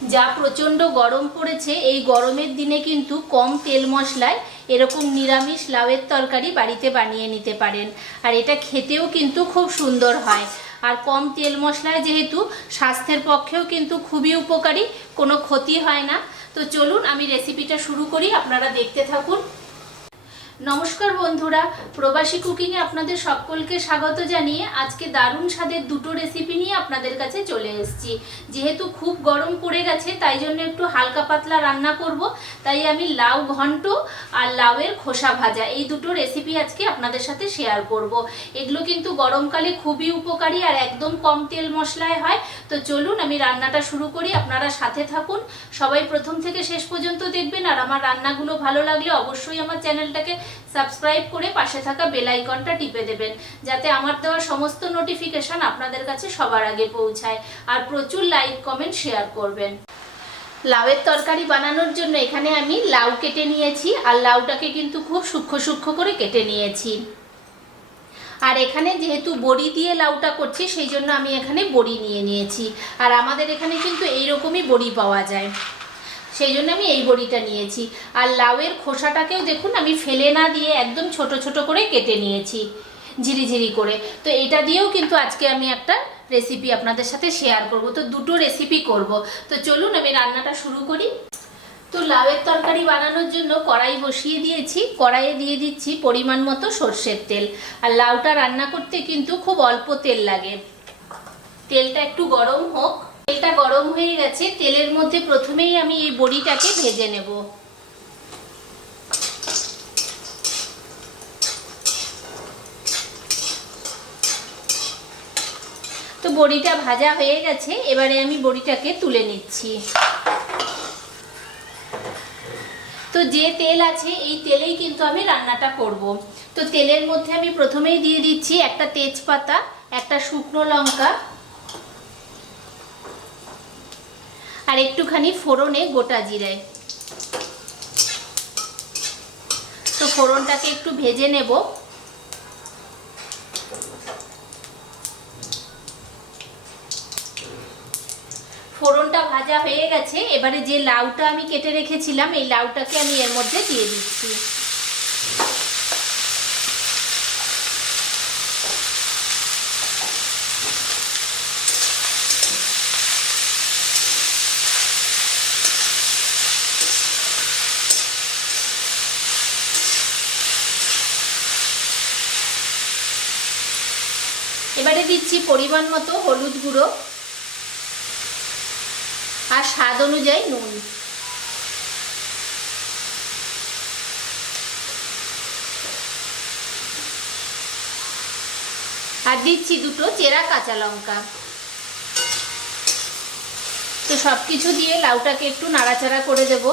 যা প্রচণ্ড গরম পড়েছে, এই গরমের দিনে কিন্তু কম তেল মশলায় এরকম নিরামিষ লাউয়ের তরকারি বাড়িতে বানিয়ে নিতে পারেন। আর এটা খেতেও কিন্তু খুব সুন্দর হয়। আর কম তেল মশলায় যেহেতু স্বাস্থ্যের পক্ষেও কিন্তু খুবই উপকারী, কোনো ক্ষতি হয় না। তো চলুন আমি রেসিপিটা শুরু করি, আপনারা দেখতে থাকুন। নমস্কার বন্ধুরা, প্রবাসী কুকিংয়ে আপনাদের সকলকে স্বাগত জানিয়ে আজকে দারুণ স্বাদের দুটো রেসিপি নিয়ে আপনাদের কাছে চলে এসেছি। যেহেতু খুব গরম পড়ে গেছে, তাই জন্য একটু হালকা পাতলা রান্না করব। তাই আমি লাউ ঘন্ট আর লাউয়ের খোসা ভাজা এই দুটো রেসিপি আজকে আপনাদের সাথে শেয়ার করব। এগুলো কিন্তু গরমকালে খুবই উপকারী আর একদম কম তেল মশলায় হয়। তো চলুন আমি রান্নাটা শুরু করি, আপনারা সাথে থাকুন। সবাই প্রথম থেকে শেষ পর্যন্ত দেখবেন। আর আমার রান্নাগুলো ভালো লাগলে অবশ্যই আমার চ্যানেলটাকে সাবস্ক্রাইব করে পাশে থাকা বেল আইকনটা টিপে দেবেন, যাতে আমার দেওয়া সমস্ত নোটিফিকেশন আপনাদের কাছে সবার আগে পৌঁছায়। আর প্রচুর লাইক কমেন্ট শেয়ার করবেন। লাউয়ের তরকারি বানানোর জন্য এখানে আমি লাউ কেটে নিয়েছি, আর লাউটাকে কিন্তু খুব সূক্ষ্ম সূক্ষ্ম করে কেটে নিয়েছি। আর এখানে যেহেতু বড়ি দিয়ে লাউটা করছি, সেই জন্য আমি এখানে বড়ি নিয়ে নিয়েছি। আর আমাদের এখানে কিন্তু এইরকমই বড়ি পাওয়া যায়, সেই জন্য আমি এই বড়িটা নিয়েছি। আর লাউয়ের খোসাটাকেও দেখুন আমি ফেলে না দিয়ে একদম ছোট ছোট করে কেটে নিয়েছি, ঝিরিঝিরি করে। তো এটা দিয়েও কিন্তু আজকে আমি একটা রেসিপি আপনাদের সাথে শেয়ার করব। তো দুটো রেসিপি করব। তো চলুন আমি রান্নাটা শুরু করি। তো লাউয়ের তরকারি বানানোর জন্য কড়াই বসিয়ে দিয়েছি। কড়াইয়ে দিয়ে দিচ্ছি পরিমাণ মতো সর্ষের তেল। আর লাউটা রান্না করতে কিন্তু খুব অল্প তেল লাগে। তেলটা একটু গরম হোক। তেলটা গরম হয়ে গেছে, তেলের মধ্যে প্রথমেই আমি এই বড়িটাকে ভেজে নেব। তো বড়িটা ভাজা হয়ে গেছে, এবারে আমি বড়িটাকে তুলে নিচ্ছি। তো যে তেল আছে এই তেলেই কিন্তু আমি রান্নাটা করব। তো তেলের মধ্যে আমি প্রথমেই দিয়ে দিচ্ছি একটা তেজপাতা, একটা শুকনো লঙ্কা, আর একটুখানি ফোড়নে গোটা জিরে। তো ফোড়নটাকে একটু ভেজে নেব। ফোড়নটা ভাজা হয়ে গেছে, এবারে যে লাউটা আমি কেটে রেখেছিলাম এই লাউটাকে আমি এর মধ্যে দিয়ে দিচ্ছি। এবারে দিচ্ছি পরিমাণ মতো হলুদ গুঁড়ো আর স্বাদ অনুযায়ী নুন। আর দিচ্ছি দুটো চেরা কাঁচা লঙ্কা। তো সবকিছু দিয়ে লাউটাকে একটু নাড়াচাড়া করে দেব।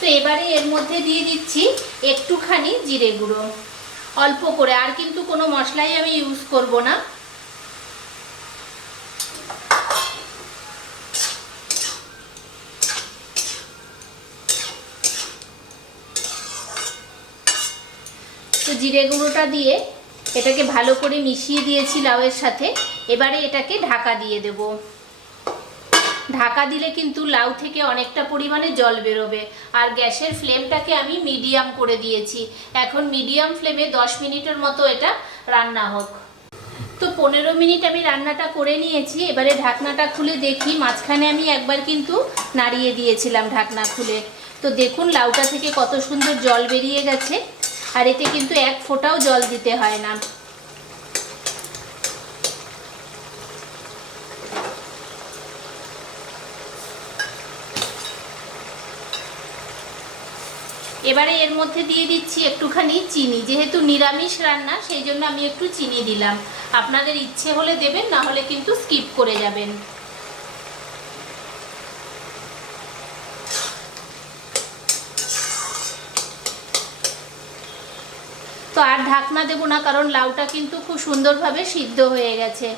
তো এবারে এর মধ্যে দিয়ে দিচ্ছি একটুখানি জিরে গুঁড়ো, অল্প করে, আর কিন্তু কোনো মশলাই আমি ইউজ করব না। তো জিরে গুঁড়োটা দিয়ে এটাকে ভালো করে মিশিয়ে দিয়েছি লাউয়ের সাথে। এবারে এটাকে ঢাকা দিয়ে দেব। ঢাকা দিলে কিন্তু লাউ থেকে অনেকটা পরিমাণে জল বেরোবে। আর গ্যাসের ফ্লেমটাকে আমি মিডিয়াম করে দিয়েছি। এখন মিডিয়াম ফ্লেমে 10 মিনিটের মতো এটা রান্না হোক। তো 15 মিনিট আমি রান্নাটা করে নিয়েছি। এবারে ঢাকনাটা খুলে দেখি, মাঝখানে আমি একবার কিন্তু নাড়িয়ে দিয়েছিলাম ঢাকনা খুলে। তো দেখুন লাউটা থেকে কত সুন্দর জল বেরিয়ে গেছে। আর এতে কিন্তু এক ফোঁটাও জল দিতে হয় না। এবারে এর মধ্যে দিয়ে দিচ্ছি একটুখানি চিনি। যেহেতু নিরামিষ রান্না, সেই জন্য আমি একটু চিনি দিলাম। আপনাদের ইচ্ছে হলে দেবেন, না হলে কিন্তু স্কিপ করে যাবেন। তো আর ঢাকনা দেব না, কারণ লাউটা কিন্তু খুব সুন্দরভাবে সিদ্ধ হয়ে গেছে।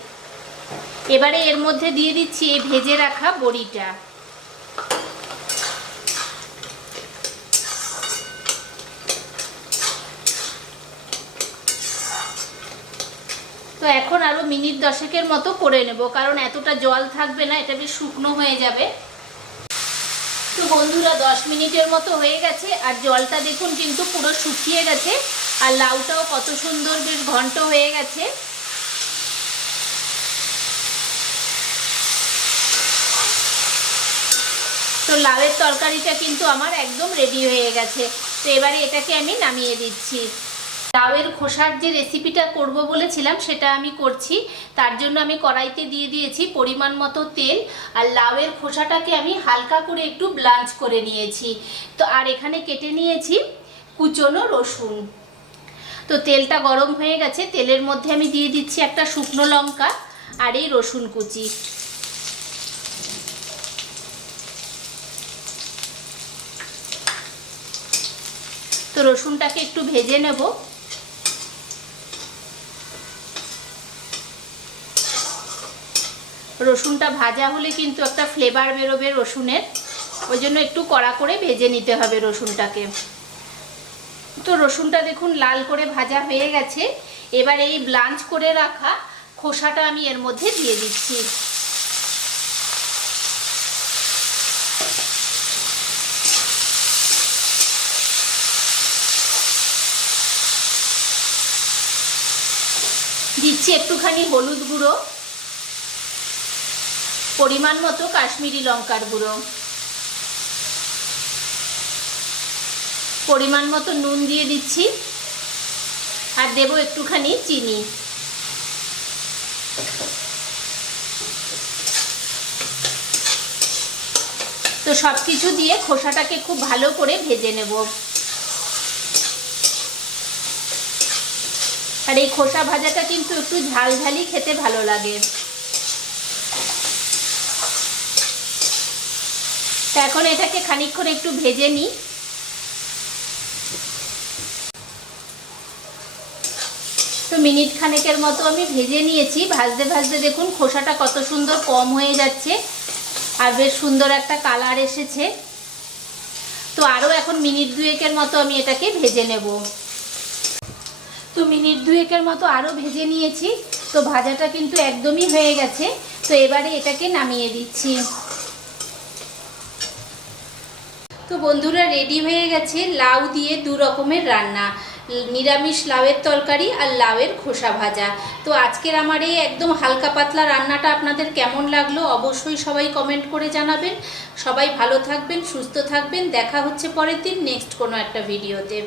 এবারে এর মধ্যে দিয়ে দিচ্ছি এই ভেজে রাখা বড়িটা। তো এখন আরও মিনিট 10 মতো করে নেব, কারণ এতটা জল থাকবে না, এটা বেশ শুকনো হয়ে যাবে। তো বন্ধুরা 10 মিনিটের মতো হয়ে গেছে, আর জলটা দেখুন কিন্তু পুরো শুকিয়ে গেছে, আর লাউটাও কত সুন্দর বেশ ঘন্ট হয়ে গেছে। তো লাউয়ের তরকারিটা কিন্তু আমার একদম রেডি হয়ে গেছে। তো এবারে এটাকে আমি নামিয়ে দিচ্ছি। লাউয়ের খোসার যে রেসিপিটা করব বলেছিলাম সেটা আমি করছি। তার জন্য আমি কড়াইতে দিয়ে দিয়েছি পরিমাণ মতো তেল, আর লাউয়ের খোসাটাকে আমি হালকা করে একটু ব্লাঞ্চ করে নিয়েছি। তো আর এখানে কেটে নিয়েছি কুচনো রসুন। তো তেলটা গরম হয়ে গেছে, তেলের মধ্যে আমি দিয়ে দিচ্ছি একটা শুকনো লঙ্কা আর এই রসুন কুচি। তো রসুনটাকে একটু ভেজে নেব। রসুনটা ভাজা হলে কিন্তু একটা ফ্লেভার বেরোবে রসুনের, ওই জন্য একটু কড়া করে ভেজে নিতে হবে রসুনটাকে। তো রসুনটা দেখুন লাল করে ভাজা হয়ে গেছে। এবার এই ব্লাঞ্চ করে রাখা খোসাটা আমি এর মধ্যে দিয়ে দিচ্ছি। দিচ্ছি একটুখানি হলুদ গুঁড়ো, পরিমাণ মতো কাশ্মীরি লঙ্কার গুঁড়ো, পরিমাণ মতো নুন দিয়ে দিচ্ছি, আর দেবো একটুখানি চিনি। তো সব কিছু দিয়ে খোসাটাকে খুব ভালো করে ভেজে নেব। আর এই খোসা ভাজাটা কিন্তু একটু ঝালঝালি খেতে ভালো লাগে। তো এখন এটাকে খানিকক্ষণ একটু ভেজে নিই। তো মিনিট খানেকের মতো আমি ভেজে নিয়েছি। ভাজতে ভাজতে দেখুন খোসাটা কত সুন্দর কম হয়ে যাচ্ছে, আর বেশ সুন্দর একটা কালার এসেছে। তো আরও এখন মিনিট 2 মতো আমি এটাকে ভেজে নেব। তো মিনিট 2 মতো আরও ভেজে নিয়েছি। তো ভাজাটা কিন্তু একদমই হয়ে গেছে। তো এবারে এটাকে নামিয়ে দিচ্ছি। তো বন্ধুরা রেডি হয়ে গেছে লাউ দিয়ে 2 রকমের রান্না, নিরামিষ লাউয়ের তরকারি আর লাউয়ের খোসা ভাজা। তো আজকের আমার এই একদম হালকা পাতলা রান্নাটা আপনাদের কেমন লাগলো অবশ্যই সবাই কমেন্ট করে জানাবেন। সবাই ভালো থাকবেন, সুস্থ থাকবেন। দেখা হচ্ছে পরের দিন নেক্সট কোনো একটা ভিডিওতে।